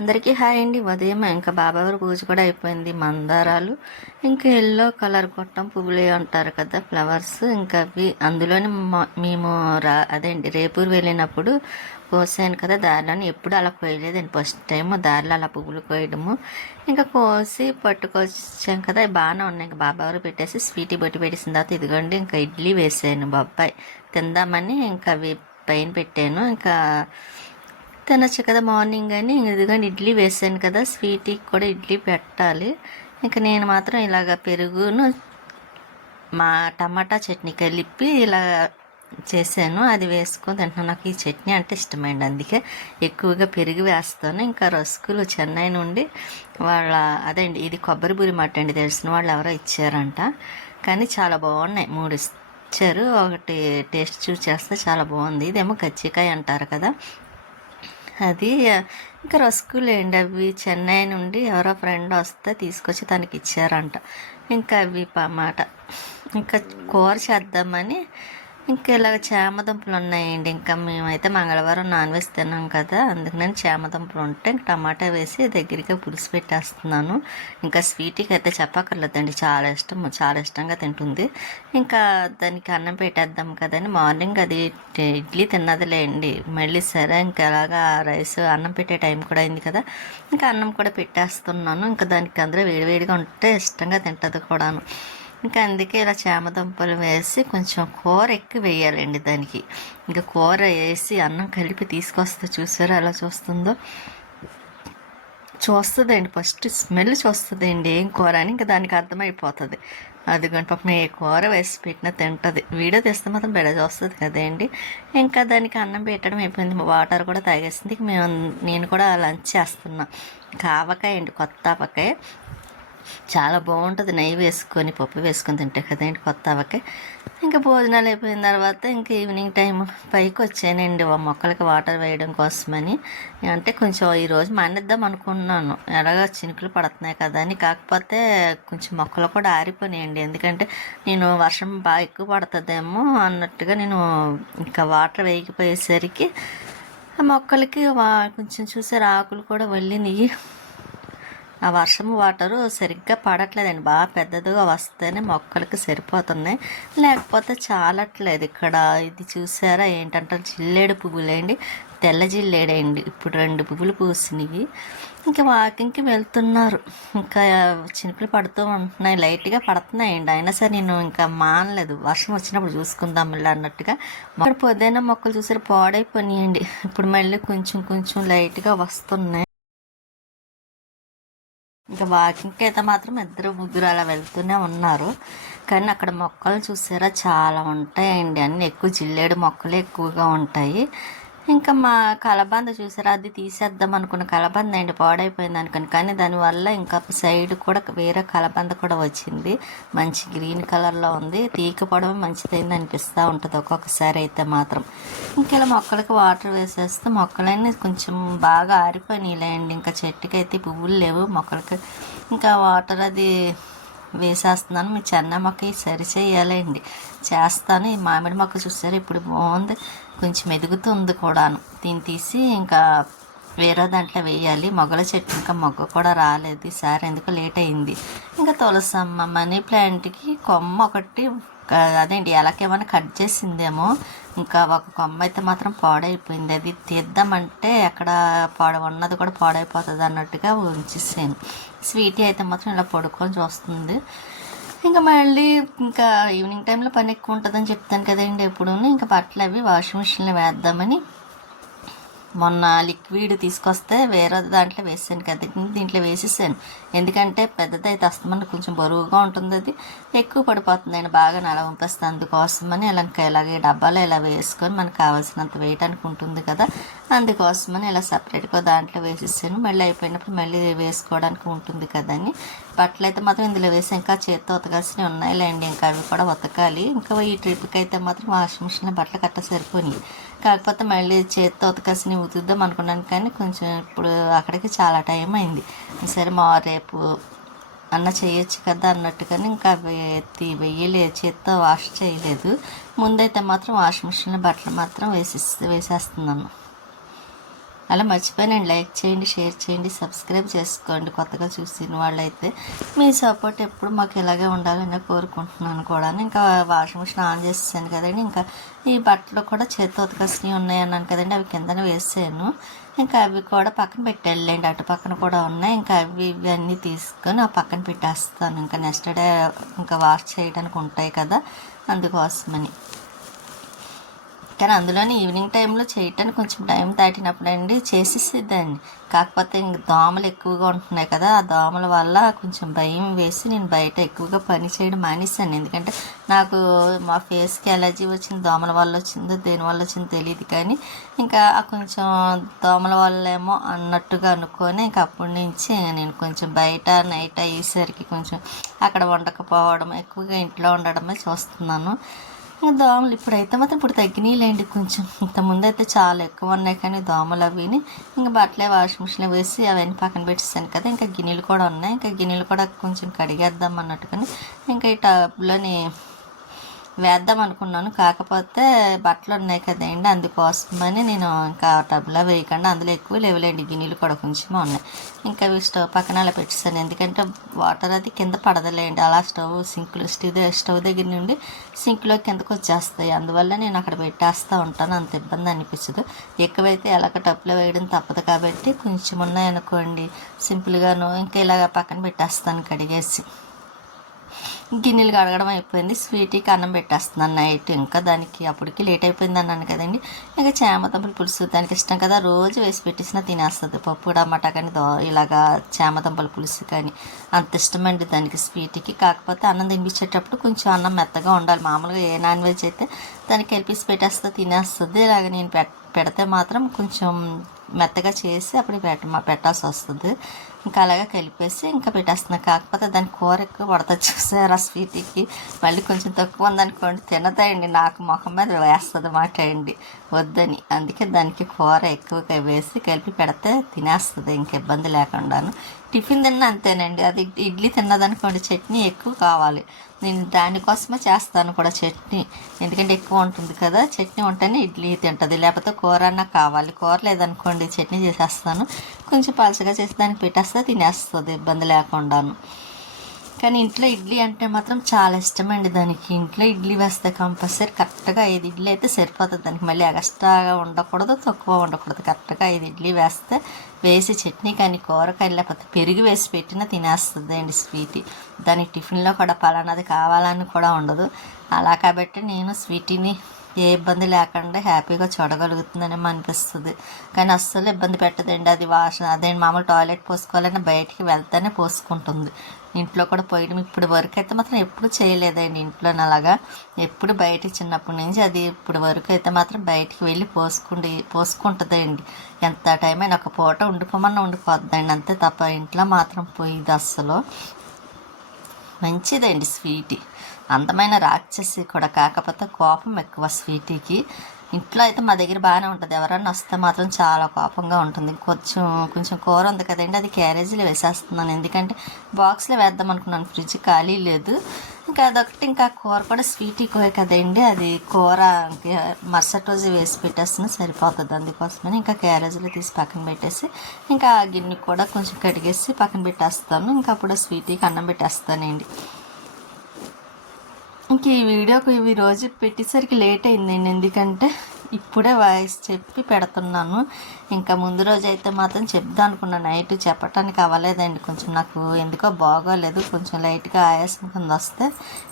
అందరికీ హాయ్ అండి. ఉదయం ఇంకా బాబావారి పూజ కూడా అయిపోయింది. మందారాలు ఇంకా ఎల్లో కలర్ గొట్టం పువ్వులు అంటారు కదా, ఫ్లవర్స్. ఇంకా అవి అందులోని మేము అదేంటి రేపూరు వెళ్ళినప్పుడు కోసాను కదా దారిలోని. ఎప్పుడు అలా కోయలేదండి, ఫస్ట్ టైం దారిలో అలా పువ్వులు కోయడము. ఇంకా కోసి పట్టుకొచ్చాం కదా, బాగానే ఉన్నాయి. ఇంకా బాబావారు పెట్టేసి స్వీటీ బొట్టి పెట్టేసిన తర్వాత ఇదిగోండి ఇంకా ఇడ్లీ వేసాను బొబ్బాయి తిందామని. ఇంకా అవి పైన పెట్టాను. ఇంకా తినచ్చు కదా మార్నింగ్ అని. ఇదిగోండి ఇడ్లీ వేసాను కదా, స్వీట్కి కూడా ఇడ్లీ పెట్టాలి. ఇంకా నేను మాత్రం ఇలాగ పెరుగును మా టమాటా చట్నీ కలిపి ఇలా చేశాను. అది వేసుకొని తింటున్నాను. నాకు ఈ చట్నీ అంటే ఇష్టమైంది, అందుకే ఎక్కువగా పెరుగు వేస్తాను. ఇంకా రస్కులు చెన్నై నుండి అదేండి ఇది కొబ్బరి బూరి మాట అండి, తెలిసిన వాళ్ళు ఎవరో ఇచ్చారంట. కానీ చాలా బాగున్నాయి, 3 ఇచ్చారు. ఒకటి టేస్ట్ చూసి చేస్తే చాలా బాగుంది. ఇదేమో కజ్జికాయ అంటారు కదా అది. ఇంకా రస్కులు అండి అవి చెన్నై నుండి ఎవరో ఫ్రెండ్ వస్తే తీసుకొచ్చి తనకి ఇచ్చారంట. ఇంకా అవి మాట ఇంకా కూర చేద్దామని. ఇంకా ఇలాగ చామదుంపలు ఉన్నాయండి. ఇంకా మేమైతే మంగళవారం నాన్ వెజ్ తిన్నాం కదా, అందుకని చామదుంపలు ఉంటే ఇంకా టమాటా వేసి దగ్గరికి పులుసు పెట్టేస్తున్నాను. ఇంకా స్వీట్కి అయితే చెప్పక్కర్లేదండి, చాలా ఇష్టం, చాలా ఇష్టంగా తింటుంది. ఇంకా దానికి అన్నం పెట్టేద్దాం కదని మార్నింగ్ అది ఇడ్లీ తిన్నదిలేండి. మళ్ళీ సరే ఇంకా అలాగా రైస్ అన్నం పెట్టే టైం కూడా అయింది కదా, ఇంకా అన్నం కూడా పెట్టేస్తున్నాను. ఇంకా దానికి అందరూ వేడివేడిగా ఉంటే ఇష్టంగా తింటుంది కూడాను. ఇంకా అందుకే ఇలా చామదుంపలు వేసి కొంచెం కూర ఎక్కువ వేయాలండి దానికి. ఇంకా కూర వేసి అన్నం కలిపి తీసుకొస్తే చూసారా ఎలా చూస్తుందో. చూస్తుందండి, ఫస్ట్ స్మెల్ చూస్తుందండి ఏం కూర అని. ఇంకా దానికి అర్థమైపోతుంది. అదిగోండి పాపం ఏ కూర వేసి పెట్టినా తింటుంది. వీడియో తీస్తే మాత్రం బెడ చూస్తుంది కదండి. ఇంకా దానికి అన్నం పెట్టడం అయిపోయింది, వాటర్ కూడా తాగేసింది. నేను కూడా లంచ్ చేస్తున్నా. ఆవకాయ అండి, కొత్త ఆవకాయ, చాలా బాగుంటుంది. నెయ్యి వేసుకొని పప్పు వేసుకొని తింటే కదండి కొత్త ఆవకాయ. ఇంకా భోజనాలు అయిపోయిన తర్వాత ఇంకా ఈవినింగ్ టైం పైకి వచ్చానండి మొక్కలకి వాటర్ వేయడం కోసమని. అంటే కొంచెం ఈరోజు మానేద్దాం అనుకున్నాను, ఎలాగో చినుకులు పడుతున్నాయి కదా అని. కాకపోతే కొంచెం మొక్కలు కూడా ఆరిపోయినాయండి, ఎందుకంటే నేను వర్షం బాగా ఎక్కువ పడుతుందేమో అన్నట్టుగా నేను ఇంకా వాటర్ వేయకపోయేసరికి ఆ మొక్కలకి కొంచెం చూసారు ఆకులు కూడా వెళ్ళినాయి. ఆ వర్షము వాటరు సరిగ్గా పడట్లేదండి, బాగా పెద్దదిగా వస్తేనే మొక్కలకి సరిపోతున్నాయి, లేకపోతే చాలట్లేదు. ఇక్కడ ఇది చూసారా ఏంటంటారు, జిల్లేడు పువ్వులేండి, తెల్ల జిల్లేడండి. ఇప్పుడు 2 పువ్వులు పూసినవి. ఇంకా వాకింగ్కి వెళ్తున్నారు. ఇంకా చినుకులు పడుతూ ఉంటున్నాయి, లైట్గా పడుతున్నాయండి. అయినా సరే నేను ఇంకా మానలేదు, వర్షం వచ్చినప్పుడు చూసుకుందాం మళ్ళీ అన్నట్టుగా. ఇక్కడ పొద్దున్న మొక్కలు చూసారు పాడైపోయినాయండి, ఇప్పుడు మళ్ళీ కొంచెం కొంచెం లైట్గా వస్తున్నాయి. ఇంకా వాకింగ్కి అయితే మాత్రం 2-3 అలా వెళ్తూనే ఉన్నారు. కానీ అక్కడ మొక్కలు చూసారా చాలా ఉంటాయండి, అన్నీ ఎక్కువ జిల్లేడు మొక్కలు ఎక్కువగా ఉంటాయి. ఇంకా మా కలబంద చూసారా, అది తీసేద్దాం అనుకున్న కలబంద అండి, పాడైపోయింది అనుకుని. కానీ దానివల్ల ఇంకా సైడ్ కూడా వేరే కలబంద కూడా వచ్చింది, మంచి గ్రీన్ కలర్లో ఉంది. తీకపోవడం మంచిదైంది అనిపిస్తూ ఉంటుంది ఒక్కొక్కసారి అయితే మాత్రం. ఇంకా ఇలా మొక్కలకి వాటర్ వేసేస్తే మొక్కలన్నీ కొంచెం బాగా ఆరిపోయినాయిలేండి. ఇంకా చెట్టుకి అయితే పువ్వులు లేవు మొక్కలకి. ఇంకా వాటర్ అది వేసేస్తున్నాను. మీ చెన్న మొక్క సరి చేయాలండి, చేస్తాను. ఈ మామిడి మొక్క చూసారు ఇప్పుడు బాగుంది, కొంచెం ఎదుగుతుంది కూడాను. దీన్ని తీసి ఇంకా వేరే దాంట్లో వేయాలి. మొగల చెట్టు ఇంకా మొగ్గ కూడా రాలేదు ఈసారి, ఎందుకు లేట్ అయింది. ఇంకా తులసమ్మ మనీ ప్లాంట్కి కొమ్మ ఒకటి అదేంటి ఎలాకేమైనా కట్ చేసిందేమో. ఇంకా ఒక కొమ్మ అయితే మాత్రం పాడైపోయింది, అది తీద్దామంటే ఎక్కడ ఉన్నది కూడా పాడైపోతుంది అన్నట్టుగా ఉంచేసాను. స్వీటీ అయితే మాత్రం ఇలా పడుకొని చూస్తుంది. ఇంకా మళ్ళీ ఇంకా ఈవినింగ్ టైంలో పని ఎక్కువ ఉంటుందని చెప్తాను కదండి ఎప్పుడు. ఇంకా బట్టలు అవి వాషింగ్ మిషన్లో వేద్దామని మొన్న లిక్విడ్ తీసుకొస్తే వేరే దాంట్లో వేసాను కదా, దీంట్లో వేసేసాను. ఎందుకంటే పెద్దదైతే అస్తమని కొంచెం బరువుగా ఉంటుంది, అది ఎక్కువ పడిపోతుందండి, బాగా నల పంపిస్తుంది. అందుకోసమని ఇలాగే డబ్బాలో ఇలా వేసుకొని మనకు కావాల్సినంత వేయటానికి ఉంటుంది కదా, అందుకోసమని ఇలా సపరేట్గా దాంట్లో వేసేసాను. మళ్ళీ అయిపోయినప్పుడు మళ్ళీ వేసుకోవడానికి ఉంటుంది కదా అని. బట్టలు అయితే మాత్రం ఇందులో వేసి ఇంకా చేత్తో ఉతకాల్సినవి ఉన్నాయిలేండి, ఇంకా అవి కూడా ఉతకాలి. ఇంకా ఈ ట్రిప్కి అయితే మాత్రం వాషింగ్ మిషన్లో బట్టలు కట్ట సరిపోయినాయి. కాకపోతే మళ్ళీ చేత్తో ఉతకాల్సినవి ఉతుకుదాం అనుకున్నాను, కానీ కొంచెం ఇప్పుడు అక్కడికి చాలా టైం అయింది. సరే రేపు అన్న చేయొచ్చు కదా అన్నట్టుగానే ఇంకా వెయ్యలేదు, చేత్తో వాష్ చేయలేదు. ముందైతే మాత్రం వాషింగ్ మిషన్లో బట్టలు మాత్రం వేసేస్తున్నాను. అలా మర్చిపోయినండి, లైక్ చేయండి, షేర్ చేయండి, సబ్స్క్రైబ్ చేసుకోండి కొత్తగా చూసిన వాళ్ళైతే. మీ సపోర్ట్ ఎప్పుడు మాకు ఇలాగే ఉండాలని కోరుకుంటున్నాను కూడా. ఇంకా వాషింగ్ మిషన్ ఆన్ చేసాను కదండి, ఇంకా ఈ బట్టలు కూడా చేతితో ఉతకాల్సినవి ఉన్నాయి అన్నాను కదండి, అవి కిందనే వేసాను. ఇంకా అవి కూడా పక్కన పెట్టేళ్ళండి, అటు పక్కన కూడా ఉన్నాయి. ఇంకా అవి ఇవి అన్నీ తీసుకొని ఆ పక్కన పెట్టేస్తాను. ఇంకా నెక్స్ట్ డే ఇంకా వాష్ చేయడానికి ఉంటాయి కదా, అందుకోసమని. కానీ అందులోని ఈవినింగ్ టైంలో చేయటానికి కొంచెం టైం దాటినప్పుడు అండి చేసేసేదాన్ని. కాకపోతే ఇంక దోమలు ఎక్కువగా ఉంటున్నాయి కదా, ఆ దోమల వల్ల కొంచెం భయం వేసి నేను బయట ఎక్కువగా పని చేయడం మానేశాను. ఎందుకంటే నాకు మా ఫేస్కి ఎలర్జీ వచ్చింది, దోమల వల్ల వచ్చిందో దేనివల్ల వచ్చిందో తెలియదు. కానీ ఇంకా కొంచెం దోమల వల్లేమో అన్నట్టుగా అనుకొని ఇంకా అప్పటి నుంచి నేను కొంచెం బయట నైట్ అయ్యేసరికి కొంచెం అక్కడ వండకపోవడం, ఎక్కువగా ఇంట్లో ఉండడమే చూస్తున్నాను. ఇంకా దోమలు ఇప్పుడైతే మాత్రం ఇప్పుడు తగ్గినాయిలేండి కొంచెం. ఇంతకుముందు అయితే చాలా ఎక్కువ ఉన్నాయి, కానీ దోమలు అవిని ఇంకా బట్టలే వాషింగ్ మిషన్లో వేసి అవన్నీ పక్కన పెట్టేసాను కదా. ఇంకా గిన్నెలు కూడా ఉన్నాయి, ఇంకా గిన్నెలు కూడా కొంచెం కడిగేద్దాం అన్నట్టుగాని ఇంకా ఈ టబ్లోని వేద్దాం అనుకున్నాను. కాకపోతే బట్టలు ఉన్నాయి కదండి, అందుకోసమని నేను ఇంకా టబ్లో వేయకుండా, అందులో ఎక్కువ లేవులేండి, గిన్నెలు కూడా కొంచెమే ఉన్నాయి. ఇంకా అవి స్టవ్ పక్కన అలా పెట్టేసాను, ఎందుకంటే వాటర్ అది కింద పడదలేండి. అలా స్టవ్ దగ్గర నుండి సింక్లో కిందకు వచ్చేస్తాయి. అందువల్ల నేను అక్కడ పెట్టేస్తూ ఉంటాను, అంత ఇబ్బంది అనిపించదు. ఎక్కువైతే ఎలాగ టబ్లో వేయడం తప్పదు కాబట్టి కొంచెం ఉన్నాయనుకోండి సింపుల్గాను ఇంకా ఇలాగ పక్కన పెట్టేస్తాను కడిగేసి. గిన్నెలు కడగడం అయిపోయింది, స్వీట్కి అన్నం పెట్టేస్తున్నాను నైట్. ఇంకా దానికి అప్పటికి లేట్ అయిపోయింది అన్నాను కదండి. ఇంకా చామదుంపల పులుసు దానికి ఇష్టం కదా, రోజు వేసి పెట్టేసినా తినేస్తుంది. పప్పు టమాటా కానీ ఇలాగా చామదుంపల పులుసు కానీ అంత ఇష్టమండి దానికి స్వీట్కి. కాకపోతే అన్నం తినిపించేటప్పుడు కొంచెం అన్నం మెత్తగా ఉండాలి. మామూలుగా ఏ నాన్ వెజ్ అయితే దానికి కలిపేసి పెట్టేస్తే తినేస్తుంది. ఇలాగ నేను పెడితే మాత్రం కొంచెం మెత్తగా చేసి అప్పుడు పెట్టాల్సి వస్తుంది. ఇంకా అలాగే కలిపేసి ఇంకా పెట్టేస్తున్నాను. కాకపోతే దాని కూర ఎక్కువ పడుతుంది చూసారా స్వీట్కి. మళ్ళీ కొంచెం తక్కువ ఉందనుకోండి తినతాయండి, నాకు ముఖం మీద వేస్తుంది మాట అండి వద్దని. అందుకే దానికి కూర ఎక్కువగా వేసి కలిపి పెడితే తినేస్తుంది ఇంక ఇబ్బంది లేకుండాను. టిఫిన్ తిన్నా అంతేనండి, అది ఇడ్లీ తిన్నదనుకోండి చట్నీ ఎక్కువ కావాలి. నేను దానికోసమే చేస్తాను కూడా చట్నీ, ఎందుకంటే ఎక్కువ ఉంటుంది కదా, చట్నీ ఉంటేనే ఇడ్లీ తింటుంది. లేకపోతే కూర అన్నా కావాలి, కూర లేదనుకోండి చట్నీ చేసేస్తాను, కొంచెం పలచగా చేసి దానికి పెట్టేస్తే తినేస్తుంది ఇబ్బంది లేకుండాను. కానీ ఇంట్లో ఇడ్లీ అంటే మాత్రం చాలా ఇష్టమండి దానికి. ఇంట్లో ఇడ్లీ వేస్తే కంపల్సరీ కరెక్ట్గా 5 ఇడ్లీ అయితే సరిపోతుంది దానికి. మళ్ళీ ఎక్స్ట్రాగా ఉండకూడదు, తక్కువ ఉండకూడదు. కరెక్ట్గా 5 ఇడ్లీ వేసి చట్నీ కానీ కూర కానీ లేకపోతే పెరుగు వేసి పెట్టినా తినేస్తుంది అండి స్వీట్. దానికి టిఫిన్లో కూడా పలానాది కావాలని కూడా ఉండదు. అలా కాబట్టి నేను స్వీటీని ఏ ఇబ్బంది లేకుండా హ్యాపీగా చూడగలుగుతుందని అనిపిస్తుంది. కానీ అస్సలు ఇబ్బంది పెట్టదండి, అది వాసన అదే మామూలు టాయిలెట్ పోసుకోవాలని బయటికి వెళ్తేనే పోసుకుంటుంది. ఇంట్లో కూడా పోయడం ఇప్పుడు వరకు అయితే మాత్రం ఎప్పుడు చేయలేదండి ఇంట్లో అలాగా. ఎప్పుడు బయట చిన్నప్పటి నుంచి అది ఇప్పుడు వరకు అయితే మాత్రం బయటికి వెళ్ళి పోసుకుంటుందండి. ఎంత టైం అయినా ఒక పూట ఉండిపోమన్నా ఉండిపోద్దండి అంతే తప్ప ఇంట్లో మాత్రం పోయిది అస్సలు. మంచిదండి స్వీటీ, అందమైన రాక్షసి కూడా. కాకపోతే కోపం ఎక్కువ స్వీటీకి. ఇంట్లో అయితే మా దగ్గర బాగానే ఉంటుంది, ఎవరన్నా వస్తే మాత్రం చాలా కోపంగా ఉంటుంది. కొంచెం కూర ఉంది కదండి, అది క్యారేజీలో వేసేస్తున్నాను. ఎందుకంటే బాక్స్లో వేద్దాం అనుకున్నాను, ఫ్రిడ్జ్ ఖాళీ లేదు. ఇంకా అదొకటి, ఇంకా కూర కూడా స్వీటీ కూర కదండి, అది కూర మరుసటి రోజు వేసి పెట్టేస్తున్నా సరిపోతుంది. అందుకోసమని ఇంకా క్యారేజీలో తీసి పక్కన పెట్టేసి ఇంకా ఆ గిన్నె కూడా కొంచెం కడిగేసి పక్కన పెట్టేస్తాను. ఇంకా అప్పుడు స్వీటీకి అన్నం పెట్టేస్తానండి. ఇంక ఈ వీడియోకి ఈ రోజు పెట్టేసరికి లేట్ అయిందండి, ఎందుకంటే ఇప్పుడే వాయిస్ చెప్పి పెడుతున్నాను. ఇంకా ముందు రోజు అయితే మాత్రం చెప్దాం అనుకున్నాను, నైట్ చెప్పడానికి అవ్వలేదండి. కొంచెం నాకు ఎందుకో బాగోలేదు, కొంచెం లైట్గా ఆయాసం కింద వస్తే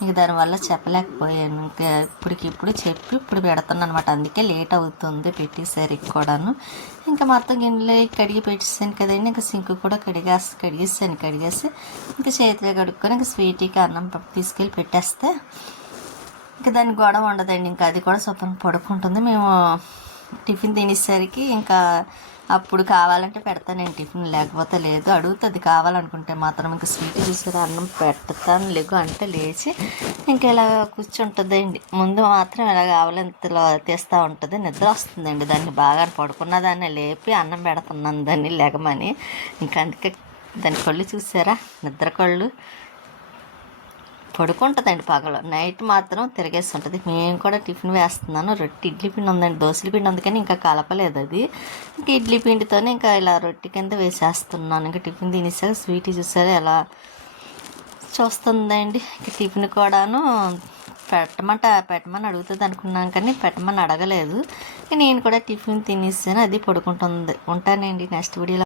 ఇంక దానివల్ల చెప్పలేకపోయాను. ఇంకా ఇప్పుడు చెప్పి ఇప్పుడు పెడుతున్నాను అనమాట, అందుకే లేట్ అవుతుంది పెట్టేసరికి కూడాను. ఇంకా మొత్తం గిన్నెలు కడిగి పెట్టేసాను కదండి, ఇంకా సింక్ కూడా కడిగేసి ఇంకా చేతిలో కడుక్కొని ఇంకా స్వీటీకి అన్నం తీసుకెళ్ళి పెట్టేస్తే ఇంకా దాని గొడవ ఉండదండి. ఇంకా అది కూడా శుభ్రం పడుకుంటుంది. మేము టిఫిన్ తినేసరికి ఇంకా అప్పుడు కావాలంటే పెడతాను టిఫిన్, లేకపోతే లేదు. అడుగుతుంది కావాలనుకుంటే మాత్రం. ఇంకా స్వీట్ చూసారు అన్నం పెడతాను లేకు అంటే లేచి ఇంకా ఇలా కూర్చుంటుందండి. ముందు మాత్రం ఇలా కావాలంతలో తీస్తూ ఉంటుంది, నిద్ర వస్తుందండి దాన్ని. బాగా పడుకున్న దాన్ని లేపి అన్నం పెడుతున్నాను దాన్ని లెగమని. ఇంకా అందుకే దాని కళ్ళు చూసారా, నిద్ర కళ్ళు. పడుకుంటుందండి పగలు, నైట్ మాత్రం తిరిగేస్తుంటుంది. మేము కూడా టిఫిన్ వేస్తున్నాను. రొట్టె ఇడ్లీ పిండి ఉందండి, దోశల పిండి ఉంది కానీ ఇంకా కలపలేదు అది. ఇంకా ఇడ్లీ పిండితోనే ఇంకా ఇలా రొట్టె కింద వేసేస్తున్నాను. ఇంకా టిఫిన్ తినేసాక స్వీట్ చూసారా ఎలా చూస్తుందండి. ఇంకా టిఫిన్ కూడాను పెట్టమని అడుగుతుంది అనుకున్నాను కానీ పెట్టమని అడగలేదు. నేను కూడా టిఫిన్ తినేసాను, అది పడుకుంటుంది. ఉంటానండి నెక్స్ట్ వీడియోలో.